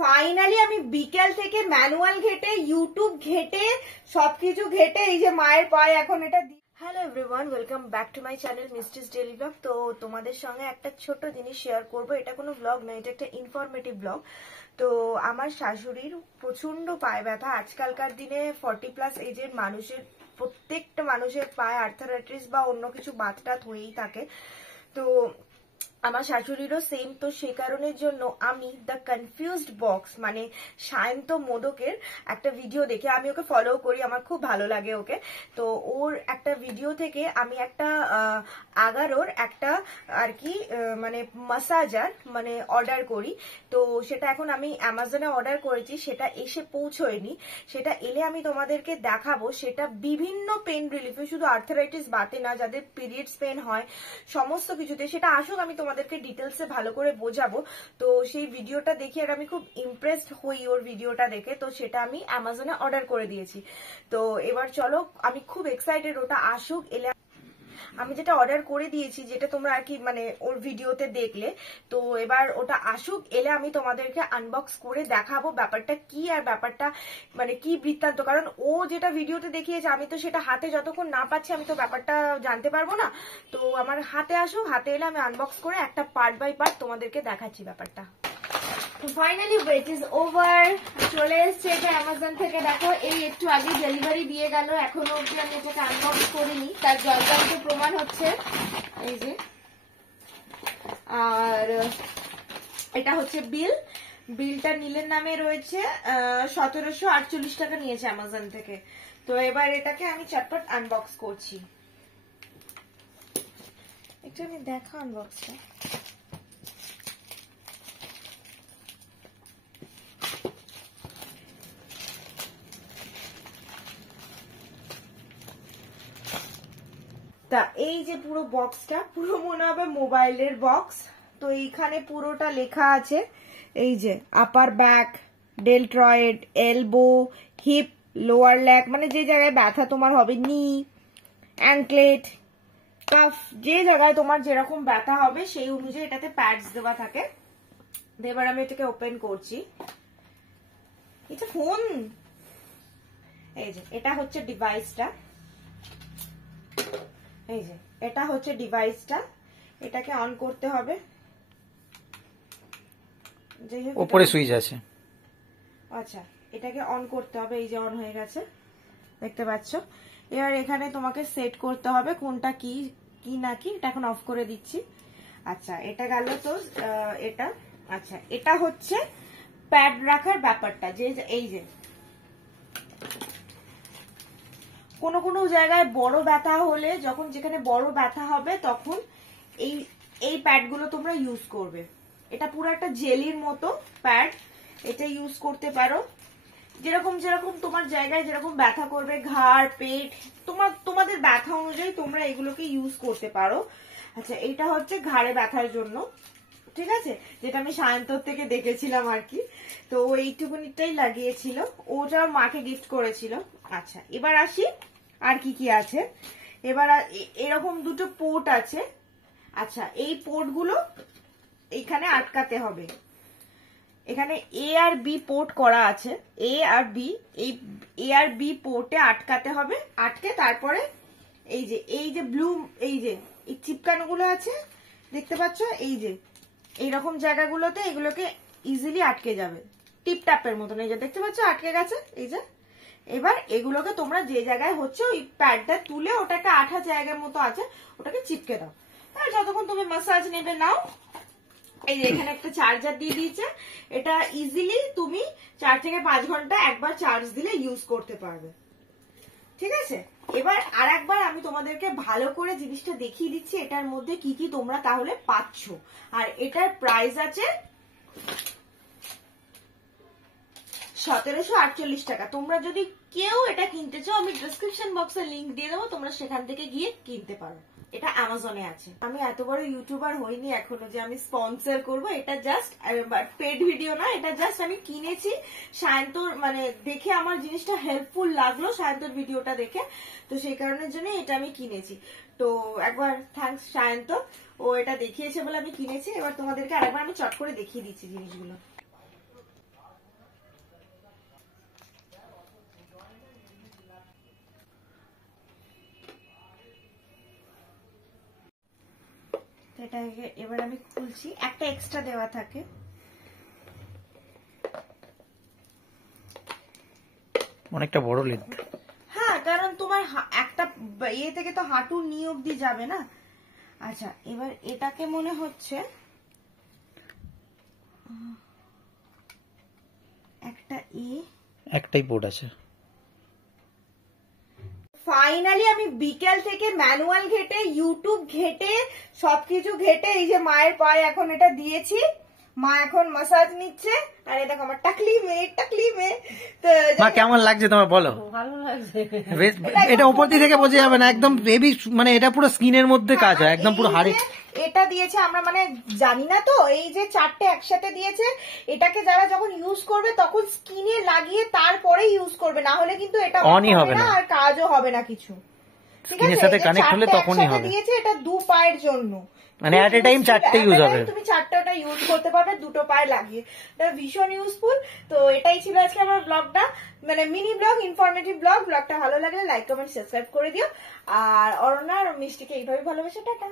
Finally আমি বিকেল থেকে ম্যানুয়াল ঘেটে ইউটিউব ঘেটে সবকিছু ঘেটে এই যে মায়ের পায়ে এখন এটা দিই। Hello everyone, welcome back to my channel মিস্টিস daily blog. তো তোমাদের সঙ্গে একটা ছোট জিনিস শেয়ার করব। এটা কোনো ব্লগ নয়, এটা একটা ইনফরমেটিভ ব্লগ। তো আমার শাশুড়ির প্রচন্ড পায়ে ব্যথা। আজকালকার দিনে 40+ এজের মানুষের, প্রত্যেকটা মানুষের পায়ে আর্থারাইটিস বা অন্য কিছু বাত-টাত হয়েই থাকে। তো আমার শাশুড়িরও সেম। তো সে কারণের জন্য আমি দ্য কনফিউজড বক্স মানে সায়ন্ত মোদকের একটা ভিডিও দেখে, আমি ওকে ফলো করি, আমার খুব ভালো লাগে ওকে। তো ওর একটা ভিডিও থেকে আমি একটা আগারোর একটা আর কি মানে মাসাজার মানে অর্ডার করি। তো সেটা এখন আমি অ্যামাজনে অর্ডার করেছি, সেটা এসে পৌঁছয়নি। সেটা এলে আমি তোমাদেরকে দেখাবো। সেটা বিভিন্ন পেন রিলিফে, শুধু আর্থারাইটিস বাতে না, যাদের পিরিয়ডস পেন হয় সমস্ত কিছুতে সেটা আসুক, আমি তোমাদেরকে ডিটেলসে ভালো করে বোঝাবো। তো সেই ভিডিওটা দেখে আর আমি খুব ইমপ্রেসড হই ওর ভিডিওটা দেখে। তো সেটা আমি অ্যামাজনে অর্ডার করে দিয়েছি। তো এবার চলো, আমি খুব এক্সাইটেড ওটা আসুক। এলে আমি যেটা অর্ডার করে দিয়েছি, যেটা তোমরা আর কি মানে ওর ভিডিওতে দেখলে, তো এবার ওটা আসুক, এলে আমি তোমাদেরকে আনবক্স করে দেখাবো ব্যাপারটা কি আর ব্যাপারটা মানে কি বৃত্তান্ত। কারণ ও যেটা ভিডিওতে দেখিয়েছে, আমি তো সেটা হাতে যতক্ষণ না পাচ্ছি আমি তো ব্যাপারটা জানতে পারবো না। তো আমার হাতে আসুক, হাতে এলে আমি আনবক্স করে একটা পার্ট বাই পার্ট তোমাদেরকে দেখাচ্ছি ব্যাপারটা। ফাইনালি ওয়েট ইজ ওভার, চলে এসছে এটা অ্যামাজন থেকে। দেখো, এই একটু আগে ডেলিভারি দিয়ে গেল, এখনো অব্দি আমি এটাকে আনবক্স করিনি, তার জলজান্ত প্রমাণ হচ্ছে এই যে। আর এটা হচ্ছে বিলটা নীলের নামে রয়েছে। 1748 টাকা নিয়েছে অ্যামাজন থেকে। তো এবার এটাকে আমি চটপট আনবক্স করছি। একটু আমি দেখা আনবক্সটা। তা এই যে পুরো বক্সটা, পুরো মনে হবে মোবাইলের বক্স। তো এইখানে পুরোটা লেখা আছে এই যে upper back, deltoid, elbow, hip, lower leg মানে যে জায়গায় ব্যথা তোমার হবে, নি, অ্যাঙ্কলেট, কাফ, যে জায়গায় তোমার যেরকম ব্যথা হবে সেই অনুযায়ী এটাতে প্যাডস দেওয়া থাকে। এবার আমি এটাকে ওপেন করছি। এটা ফোন, এই যে এটা হচ্ছে ডিভাইসটা, এই যে এটা হচ্ছে ডিভাইসটা। এটাকে অন করতে হবে, উপরে সুইচ আছে। আচ্ছা, এটাকে অন করতে হবে। এই যে অন হয়ে গেছে, দেখতে পাচ্ছ। এবার এখানে তোমাকে সেট করতে হবে কোনটা কি কি না কি। এটা এখন অফ করে দিচ্ছি। আচ্ছা, এটা গেল। তো এটা আচ্ছা, এটা হচ্ছে প্যাড রাখার ব্যাপারটা, যে এই যে কোনো কোনো জায়গায় বড় ব্যথা হলে, যখন যেখানে বড় ব্যথা হবে তখন এই প্যাডগুলো তোমরা ইউজ করবে। এটা পুরো একটা জেলির মতো প্যাড, এটা ইউজ করতে পারো যেরকম যেরকম তোমার জায়গায় যেরকম ব্যথা করবে, ঘাড়, পেট, তোমাদের ব্যথা অনুযায়ী তোমরা এগুলোকে ইউজ করতে পারো। আচ্ছা, এটা হচ্ছে ঘাড়ে ব্যথার জন্য, ঠিক আছে, যেটা আমি সায়ন্তর থেকে দেখেছিলাম আর কি। তো ও এইটুকুনিটাই লাগিয়েছিল, ওটা মাকে গিফট করেছিল। আচ্ছা, এবার আসি আর কি কি আছে। এবার এরকম দুটো পোর্ট আছে। আচ্ছা, এই পোর্টগুলো এইখানে আটকাতে হবে। এখানে এ আর বি পোর্ট করা আছে, এ আর বি, এই এ আর বি পোর্টে আটকাতে হবে। আটকে তারপরে এই যে ব্লু এই যে এই চিপকানোগুলো আছে দেখতে পাচ্ছ, এই যে এইরকম জায়গাগুলোতে এগুলোকে ইজিলি আটকে যাবে, টিপ টাপের মতন। এই যে দেখতে পাচ্ছ আটকে গেছে, এই যে। এবার এগুলোকে তোমরা যে জায়গায় হচ্ছে ওই প্যাডটা তুলে, ওটা একটা আঠা জায়গার মতো আছে, ওটাকে চিপকে দাও। আর যতক্ষণ তুমি ম্যাসাজ নেবে নাও। এই যে এখানে একটা চার্জার দিয়ে দিয়েছে, এটা ইজিলি তুমি 4 থেকে 5 ঘন্টা একবার চার্জ দিলে ইউজ করতে পারবে, ঠিক আছে। এবার আর একবার আমি তোমাদেরকে ভালো করে জিনিসটা দেখিয়ে দিচ্ছি, এটার মধ্যে কি কি তোমরা তাহলে পাচ্ছ। আর এটার প্রাইস আছে 1748 টাকা। তোমরা যদি কেউ এটা কিনতে চাও, আমি ডেসক্রিপশন বক্সে লিংক দিয়ে দেবো, তোমরা সেখান থেকে গিয়ে কিনতে পারো। এটা অ্যামাজনে আছে। আমি এত বড় ইউটিউবার হইনি এখনো যে আমি স্পন্সর করব। এটা জাস্ট পেড ভিডিও না, এটা জাস্ট আমি কিনেছি সায়ন্তর মানে দেখে আমার জিনিসটা হেল্পফুল লাগলো সায়ন্তর ভিডিওটা দেখে, তো সেই কারণের জন্য এটা আমি কিনেছি। তো একবার থ্যাঙ্কস সায়ন্ত, ও এটা দেখিয়েছে বলে আমি কিনেছি। এবার তোমাদেরকে আরেকবার আমি চট করে দেখিয়ে দিচ্ছি জিনিসগুলো। এটাকে এবার আমি খুলছি, একটা এক্সট্রা দেওয়া থাকে। অনেকটা বড় লিড। হ্যাঁ, কারণ তোমার একটা ইয়ে থেকে তো হাঁটুর নি অব্দি যাবে না। আচ্ছা, এবার এটাকে মনে হচ্ছে একটাই পোর্ট আছে। ফাইনালি আমি বিকেল থেকে ম্যানুয়াল ঘেটে, ইউটিউব ঘেটে, সবকিছু ঘেটে এই যে মায়ের পায়ে এখন এটা দিয়েছি। মা এখন মাসাজ নিচ্ছে। আর এই দেখো আমার টাকলি মেয়ে। তো মা কেমন লাগছে তোমার বলো? ভালো লাগছে। এটা উপর থেকে বোঝা যাবে না, একদম হেভি, মানে এটা পুরো স্কিনের মধ্যে কাজ হয়, একদম পুরো হাড়ি। এটা দিয়েছে আমরা মানে জানি না তো, এই যে 4টে একসাথে দিয়েছে। এটাকে যারা যখন ইউজ করবে তখন স্কিনে লাগিয়ে তারপরে ইউজ করবে, না হলে কিন্তু এটা অনই হবে না আর কাজও হবে না কিছু। ঠিক আছে, স্কিনের সাথে কানেক্ট হলে তখনই হবে। দিয়েছে এটা 2 পায়ের জন্য, মানে এট এ টাইম 4টে ইউজ হবে। তুমি 4টা ইউজ করতে পারবে 2টো পায়ে লাগিয়ে। এটা ভীষণ ইউজফুল। তো এটাই ছিল আজকে আমার ব্লগটা, মানে মিনি ব্লগ, ইনফরমেটিভ ব্লগ। ব্লগটা ভালো লাগলে লাইক কমেন্ট সাবস্ক্রাইব করে দিও। আর অরণ্য আর মিষ্টিকে এইভাবে ভালোবেসে টাটা।